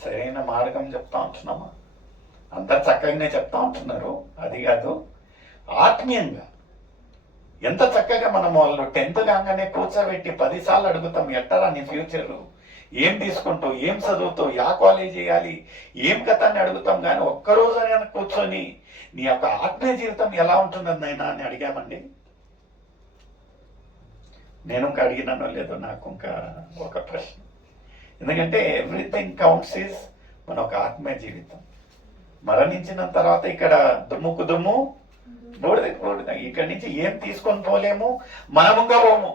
సరైన మార్గం చెప్తా ఉంటున్నామా? అందరు చక్కగానే చెప్తా ఉంటున్నారు, అది కాదు. ఆత్మీయంగా ఎంత చక్కగా మనం వాళ్ళు 10th కాగానే కూర్చోబెట్టి 10 సార్లు అడుగుతాం, ఎట్టరా నీ ఫ్యూచరు, ఏం తీసుకుంటావు, ఏం చదువుతావు, యా కాలేజ్ చేయాలి, ఏం కథ అని అడుగుతాం. కానీ ఒక్కరోజు కూర్చొని నీ యొక్క ఆత్మీయ జీవితం ఎలా ఉంటుందని నైనా అని అడిగామండి. నేను ఇంకా అడిగినానో లేదో నాకు ఇంకా ఒక ప్రశ్న. ఎందుకంటే ఎవ్రీథింగ్ కౌంట్స్ ఈజ్ మన ఒక ఆత్మీయ జీవితం. మరణించిన తర్వాత ఇక్కడ దుమ్ముకు దుమ్ము బూడిద. ఇక్కడి నుంచి ఏం తీసుకొని పోలేము, మనముగా పోము.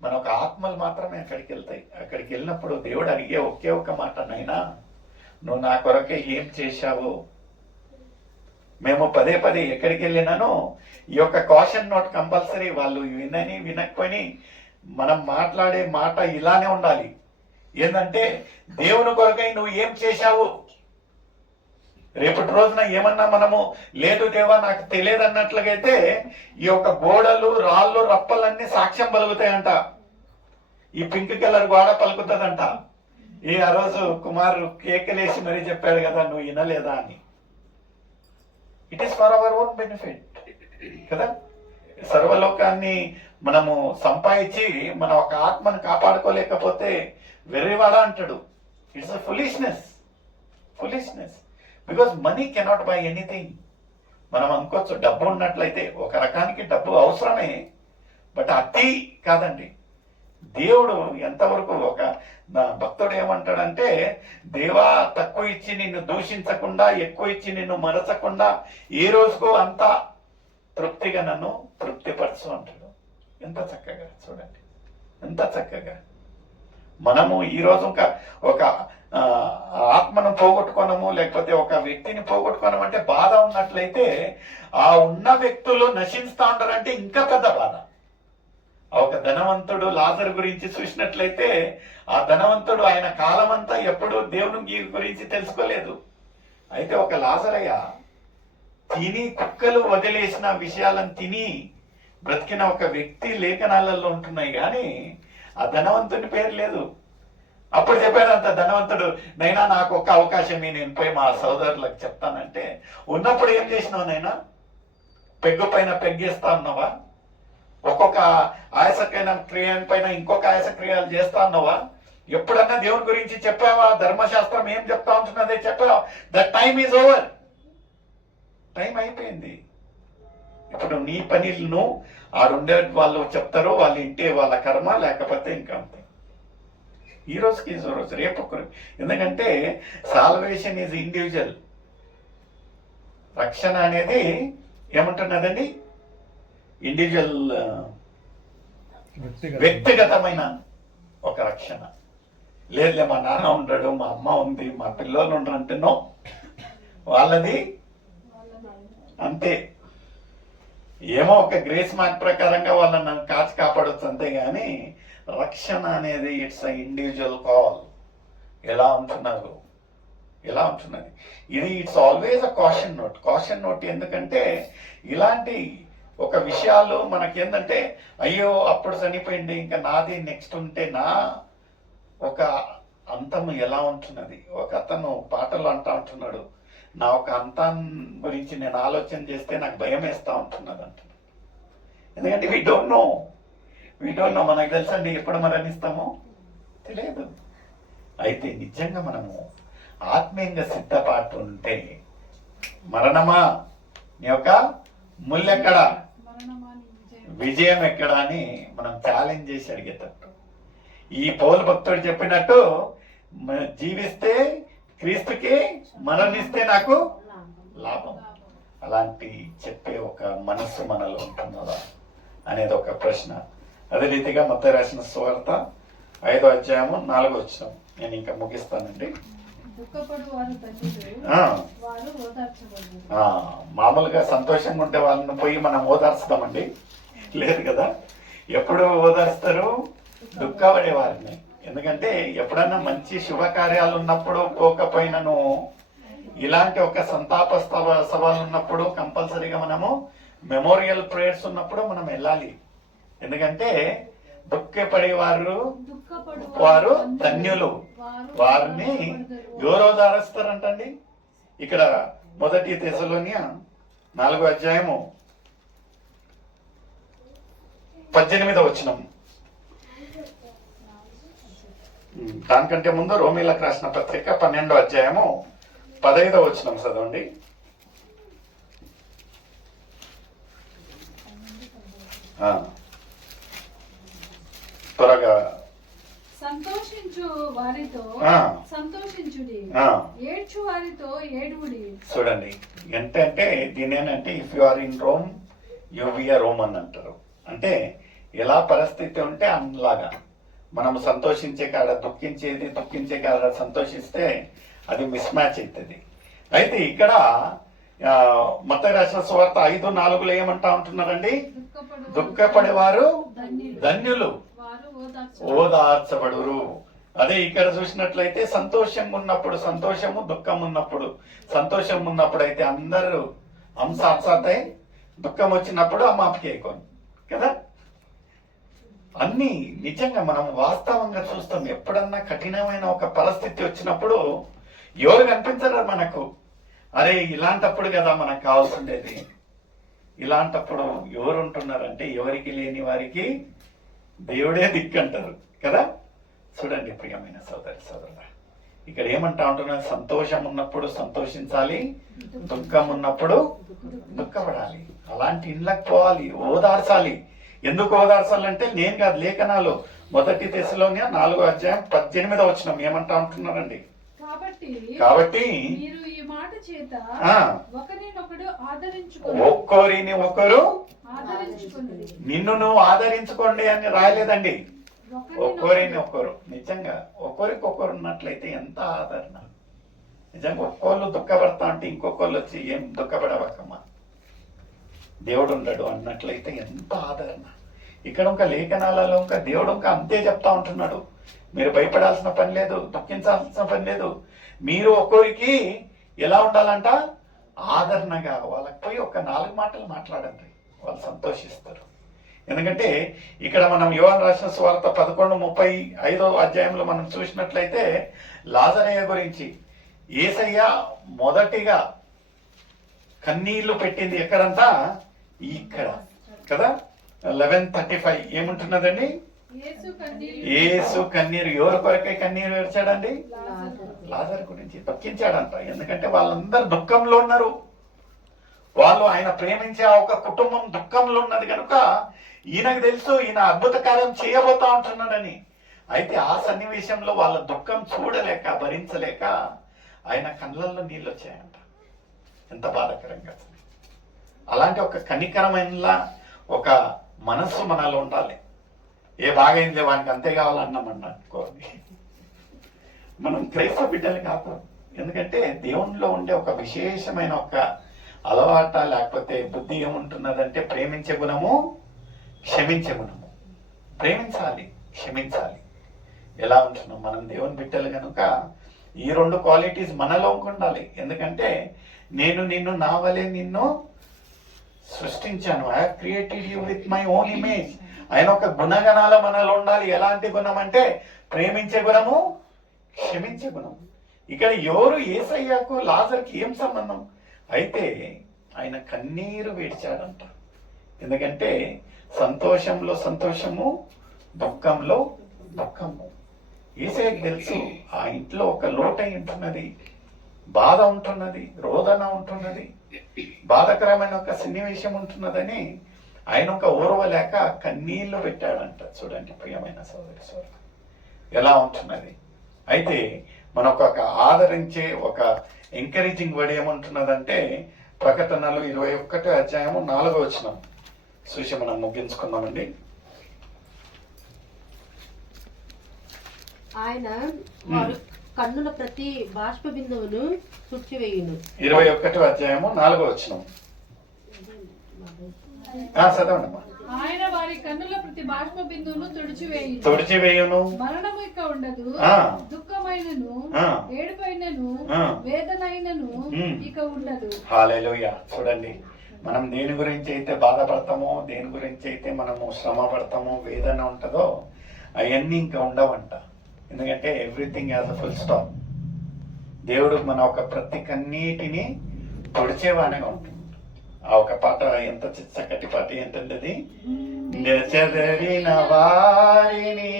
మన ఒక ఆత్మలు మాత్రమే అక్కడికి వెళ్తాయి. అక్కడికి వెళ్ళినప్పుడు దేవుడు అడిగే ఒకే ఒక మాట, నైనా నువ్వు నా కొరకే ఏం చేశావు. మేము పదే ఎక్కడికి వెళ్ళినానో ఈ యొక్క కాషన్ నోట్ కంపల్సరీ. వాళ్ళు వినని వినకపోయి మనం మాట్లాడే మాట ఇలానే ఉండాలి. ఏంటంటే దేవుని కొరకై నువ్వు ఏం చేశావు. రేపటి రోజున ఏమన్నా మనము లేదు దేవా నాకు తెలియదు అన్నట్లుగైతే ఈ యొక్క గోడలు రాళ్ళు రప్పలన్నీ సాక్ష్యం పలుకుతాయంట. ఈ పింక్ కలర్ గోడ పలుకుతుందంట. ఆ రోజు కుమారు కేకలేసి మరీ చెప్పాడు కదా, నువ్వు వినలేదా అని. It is for our own benefit కదా. సర్వలోకాన్ని మనము సంపాదించి మన ఒక ఆత్మను కాపాడుకోలేకపోతే వెర్రివాడ అంటాడు. It's a foolishness. Because money cannot by anything. మనం అనుకోవచ్చు డబ్బు ఉన్నట్లయితే ఒక రకానికి డబ్బు అవసరమే, బట్ అతి కాదండి. దేవుడు ఎంతవరకు ఒక భక్తుడు ఏమంటాడంటే, దేవా తక్కువ ఇచ్చి నిన్ను దూషించకుండా, ఎక్కువ ఇచ్చి నిన్ను మరచకుండా ఏ రోజుకో అంత తృప్తిగా నన్ను తృప్తిపరచు అంటాడు. ఎంత చక్కగా చూడండి, ఎంత చక్కగా. మనము ఈరోజు ఒక ఆత్మను పోగొట్టుకోనము, లేకపోతే ఒక వ్యక్తిని పోగొట్టుకోనము అంటే బాధ ఉన్నట్లయితే, ఆ ఉన్న వ్యక్తులు నశిస్తా ఉంటారంటే ఇంకా పెద్ద బాధ. ఒక ధనవంతుడు లాజరు గురించి చూసినట్లయితే, ఆ ధనవంతుడు ఆయన కాలం అంతా ఎప్పుడు దేవుని గురించి తెలుసుకోలేదు. అయితే ఒక లాజరయ్య తిని కుక్కలు వదిలేసిన విషయాలను తిని బ్రతికిన ఒక వ్యక్తి లేఖనాలలో ఉంటున్నాయి, కానీ ఆ ధనవంతుని పేరు లేదు. అప్పుడు చెప్పాడంత ధనవంతుడు, నైనా నాకు ఒక అవకాశం నేను పోయి మా సోదరులకు చెప్తానంటే, ఉన్నప్పుడు ఏం చేసినావు నైనా? పెగ్గు పైన పెగ్గేస్తా ఉన్నావా? ఒక్కొక్క ఆయాసకైన క్రియ పైన ఇంకొక ఆయాస క్రియలు చేస్తా ఉన్నావా? ఎప్పుడన్నా దేవుని గురించి చెప్పావా? ధర్మశాస్త్రం ఏం చెప్తా ఉంటున్నదే చెప్పావా? That time is over. Time అయిపోయింది. ఇప్పుడు నీ పనిలను ఆడుండే వాళ్ళు చెప్తారు, వాళ్ళ ఇంటి వాళ్ళ కర్మ, లేకపోతే ఇంకా అంతే. ఈ రోజుకి రోజు రేపు ఒకరు. ఎందుకంటే సాల్వేషన్ ఈజ్ ఇండివిజువల్. రక్షణ అనేది ఏమంటున్నదండి? ఇండివిజువల్, వ్యక్తిగతమైన ఒక రక్షణ. లేదులే మా నాన్న ఉండడు, మా అమ్మ ఉంది, మా పిల్లలు ఉండరు అంటే నో, వాళ్ళది అంతే. ఏమో ఒక గ్రేస్ మార్క్ ప్రకారంగా వాళ్ళని కాచి కాపాడొచ్చు అంతేగాని రక్షణ అనేది ఇట్స్ అ ఇండివిజువల్ కాల్. ఎలా ఉంటున్నారు, ఎలా ఉంటున్నది ఇది. It's always a caution note. ఎందుకంటే ఇలాంటి ఒక విషయాలు మనకేందంటే, అయ్యో అప్పుడు చనిపోయింది, ఇంకా నాది నెక్స్ట్ ఉంటే నా ఒక అంతం ఎలా ఉంటున్నది. ఒక అతను పాటలు అంటా ఉంటున్నాడు, నా ఒక అంతం గురించి నేను ఆలోచన చేస్తే నాకు భయం వేస్తూ ఉంటున్నది అంటున్నాడు. ఎందుకంటే వీ డోంట్ నో. మనకు తెలుసండి ఎప్పుడు మరణిస్తామో తెలియదు. అయితే నిజంగా మనము ఆత్మీయంగా సిద్ధపాటు ఉంటే, మరణమా నీ యొక్క ముల్లెక్కడ, విజయం ఎక్కడ అని మనం ఛాలెంజ్ చేసి అడిగేటట్టు. ఈ పౌలు భక్తుడు చెప్పినట్టు, జీవిస్తే క్రీస్తుకి, మరణిస్తే నాకు లాభం. అలాంటి చెప్పే ఒక మనస్సు మనలో ఉంటున్నదా అనేది ఒక ప్రశ్న. అదే రీతిగా మత్తయి రాసిన సువార్త 5వ అధ్యాయము 4వ వచనం నేను ఇంకా ముగిస్తానండి. మామూలుగా సంతోషంగా ఉంటే వాళ్ళని పోయి మనం ఓదార్చుతామండి, లేదు కదా. ఎప్పుడు ఓదార్స్తారు? దుఃఖపడే వారిని. ఎందుకంటే ఎప్పుడన్నా మంచి శుభకార్యాలు ఉన్నప్పుడు పోకపోయినను, ఇలాంటి ఒక సంతాప సభలు ఉన్నప్పుడు కంపల్సరీగా మనము మెమోరియల్ ప్రేయర్స్ ఉన్నప్పుడు మనం వెళ్ళాలి. ఎందుకంటే దుఃఖపడేవారు వారు ధన్యులు. వారిని ఎవరు ఓదారుస్తారంటండి? ఇక్కడ 1 తెస్సలోనియ 4వ అధ్యాయము 18వ వచనం. దానికంటే ముందు రోమీలకు రాసిన పత్రిక 12వ అధ్యాయము 15వ వచనం చదవండి. త్వరగా. సంతోషించు వారితో సంతోషించుడి, ఏడ్చు వారితో ఏడువుడి. చూడండి, ఏంటంటే దీని ఏంటంటే if you are in Rome you be a Roman అంటారు. అంటే ఎలా పరిస్థితి ఉంటే అలాగా మనం సంతోషించే కాడ దుఃఖించే కాడ సంతోషిస్తే అది మిస్ మ్యాచ్ అవుతుంది. అయితే ఇక్కడ మత్తయి రాసిన సువార్త 5:4 ఏమంటా ఉంటున్నారండి? దుఃఖపడేవారు ధన్యులు, ఓదార్చబడురు. అదే ఇక్కడ చూసినట్లయితే సంతోషంగా ఉన్నప్పుడు సంతోషము, దుఃఖం ఉన్నప్పుడు సంతోషం ఉన్నప్పుడు అయితే అందరూ హంసాత్సాతై, దుఃఖం వచ్చినప్పుడు అమ్మాపికేయకొని కదా. అన్ని నిజంగా మనం వాస్తవంగా చూస్తాం. ఎప్పుడన్నా కఠినమైన ఒక పరిస్థితి వచ్చినప్పుడు ఎవరు కనిపించరు మనకు. అరే ఇలాంటప్పుడు కదా మనకు కావాల్సిండేది. ఇలాంటప్పుడు ఎవరు ఉంటున్నారంటే ఎవరికి లేని వారికి దేవుడే దిక్కంటారు కదా. చూడండి ప్రియమైన సోదరి సోదరుల, ఇక్కడ ఏమంటా ఉంటున్నారు? సంతోషం ఉన్నప్పుడు సంతోషించాలి, దుఃఖం ఉన్నప్పుడు దుఃఖపడాలి. అలాంటి ఇండ్లకు పోవాలి, ఓదార్చాలి. ఎందుకు ఓదార్చాలంటే నేను కాదు, లేఖనాలు 1 తెస్సలోనియ 4వ అధ్యాయం 18వ వచనం ఏమంటా ఉంటున్నారండి? కాబట్టి మీరు ఈ మాట చేత ఒకరినొకడు ఒక్కోరిని ఒకరు నిన్ను నువ్వు ఆదరించుకోండి అని రాయలేదండి. ఒక్కోరిని ఒకరు. నిజంగా ఒకరికొకరు ఉన్నట్లయితే ఎంత ఆదరణ. నిజంగా ఒక్కోళ్ళు దుఃఖపడతా అంటే ఇంకొకళ్ళు వచ్చి ఏం దుఃఖపడవక్కమ్మా, దేవుడు ఉండడు అన్నట్లయితే ఎంత ఆదరణ. ఇక్కడ ఇంకా లేఖనాలలో ఇంకా దేవుడు ఇంకా అంతే చెప్తా ఉంటున్నాడు. మీరు భయపడాల్సిన పని లేదు, దుఃఖించాల్సిన పని లేదు. మీరు ఒక్కొరికి ఎలా ఉండాలంట? ఆదరణగా. వాళ్ళకి పోయి ఒక 4 మాటలు మాట్లాడండి, వాళ్ళు సంతోషిస్తారు. ఎందుకంటే ఇక్కడ మనం యోహాను రాసిన సువార్త 11:35వ అధ్యాయంలో మనం చూసినట్లయితే లాజరయ్య గురించి యేసయ్య మొదటిగా కన్నీళ్లు పెట్టింది ఎక్కడంతా? ఇక్కడ కదా. 11:35 ఏముంటున్నదండి? యేసు కన్నీరు. ఎవరి కొరకై కన్నీరు ఏడ్చాడండి? లాజరు గురించి దుఃఖించాడంట. ఎందుకంటే వాళ్ళందరూ దుఃఖంలో ఉన్నారు. వాళ్ళు ఆయన ప్రేమించే ఒక కుటుంబం దుఃఖంలో ఉన్నది కనుక ఈయనకు తెలుసు ఈయన అద్భుత కార్యం చేయబోతా ఉంటున్నాడని. అయితే ఆ సన్నివేశంలో వాళ్ళ దుఃఖం చూడలేక భరించలేక ఆయన కళ్ళల్లో నీళ్ళు వచ్చాయంట. ఎంత బాధాకరంగా. అలాంటి ఒక కనికరమైన ఒక మనస్సు మనలో ఉండాలి. ఏ బాగైంది వానికి అంతే కావాలన్నామనుకోండి, మనం క్రైస్తవ బిడ్డలు కాదు. ఎందుకంటే దేవునిలో ఉండే ఒక విశేషమైన ఒక అలవాట లేకపోతే బుద్ధి ఏముంటున్నదంటే ప్రేమించే గుణము, క్షమించే గుణము. ప్రేమించాలి, క్షమించాలి. ఎలా ఉంటున్నాం మనం దేవుని బిడ్డలు కనుక ఈ 2 క్వాలిటీస్ మనలో ఉండాలి. ఎందుకంటే నేను నిన్ను నా వలె నిన్ను సృష్టించాను. I have created you with my own image. ఆయన ఒక గుణగణాల మనలో ఉండాలి. ఎలాంటి గుణం అంటే ప్రేమించే గుణము, క్షమించే గుణం. ఇక్కడ ఎవరు? యేసయ్యకు లాజర్కి ఏం సంబంధం? అయితే ఆయన కన్నీరు విడిచాడంట. ఎందుకంటే సంతోషంలో సంతోషము, దుఃఖంలో దుఃఖము. యేసయ్యకు తెలుసు ఆ ఇంట్లో ఒక లోటై ఉంటున్నది, బాధ ఉంటున్నది, రోదన ఉంటున్నది, బాధకరమైన ఒక సన్నివేశం ఉంటున్నదని ఆయన ఒక ఓర్వలేక కన్నీళ్లు పెట్టాడంట. చూడండి ప్రియమైన సోదరి సోదరు ఎలా ఉంటున్నది. అయితే మనకు ఒక ఆదరించే ఒక ఎంకరేజింగ్ వర్డ్ ఏముంటున్నదంటే ప్రకటనలు 21వ అధ్యాయము 4వ వచనం చూసి మనం ముగించుకుందామండి. ఆయన కన్నుల ప్రతి బాష్ప బిందువును తుడిచివేయును. 21వ అధ్యాయము 4వ వచనం చదవండి. ఆయన వారి కన్నుల ప్రతి బాష్ప బిందువును తుడిచివేయును. మరణము ఇక ఉండదు, దుఃఖమైనను, ఏడుపైనను, వేదనైనను ఇక ఉండదు. హల్లెలూయా. చూడండి, మనం దేని గురించి అయితే బాధపడతామో, దేని గురించి అయితే మనము శ్రమ పడతామో, వేదన ఉంటుందో అవన్నీ ఇంకా ఉండవంట. ఎందుకంటే everything as a full stop. దేవుడు మన ఒక ప్రతి కన్నీటిని తుడిచేవానిగా ఉంటుంది. ఆ ఒక పాట ఎంత చక్కటి పాట ఏంటంటే అది, చెదరిన వారిని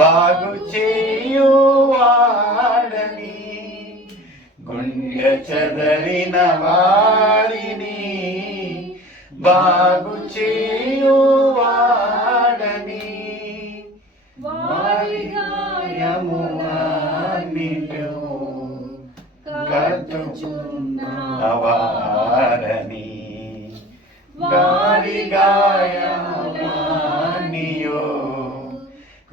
బాగు చేయువాడని, గుండె చెదరిన వారిని బాగు చేయువాడని, వారి గాయములన్నిటూ కట్టుచున్నవారని, వారి గాయములన్నియు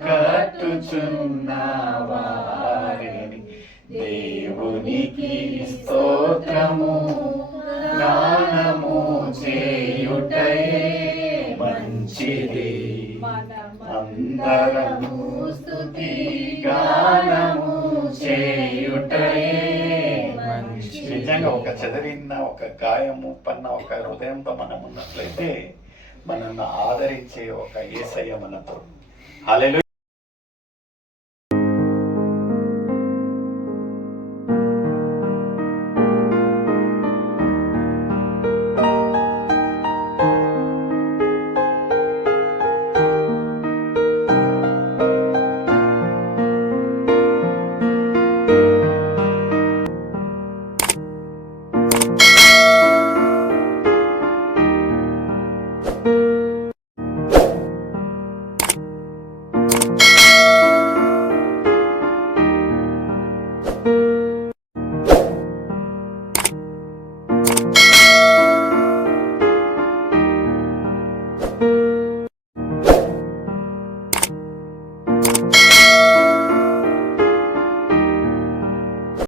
కట్టుచున్నవారని. దేవునికి స్తోత్రము గానము చేయుటయే మంచిది, అందరము స్తుతి గానము చేయుటయే మంచిది. నిజంగా ఒక చెదరిన, ఒక గాయము పన్న ఒక హృదయంతో మనం ఉన్నట్లయితే మనల్ని ఆదరించే ఒక యేసయ్య మనతో. హల్లెలూయా.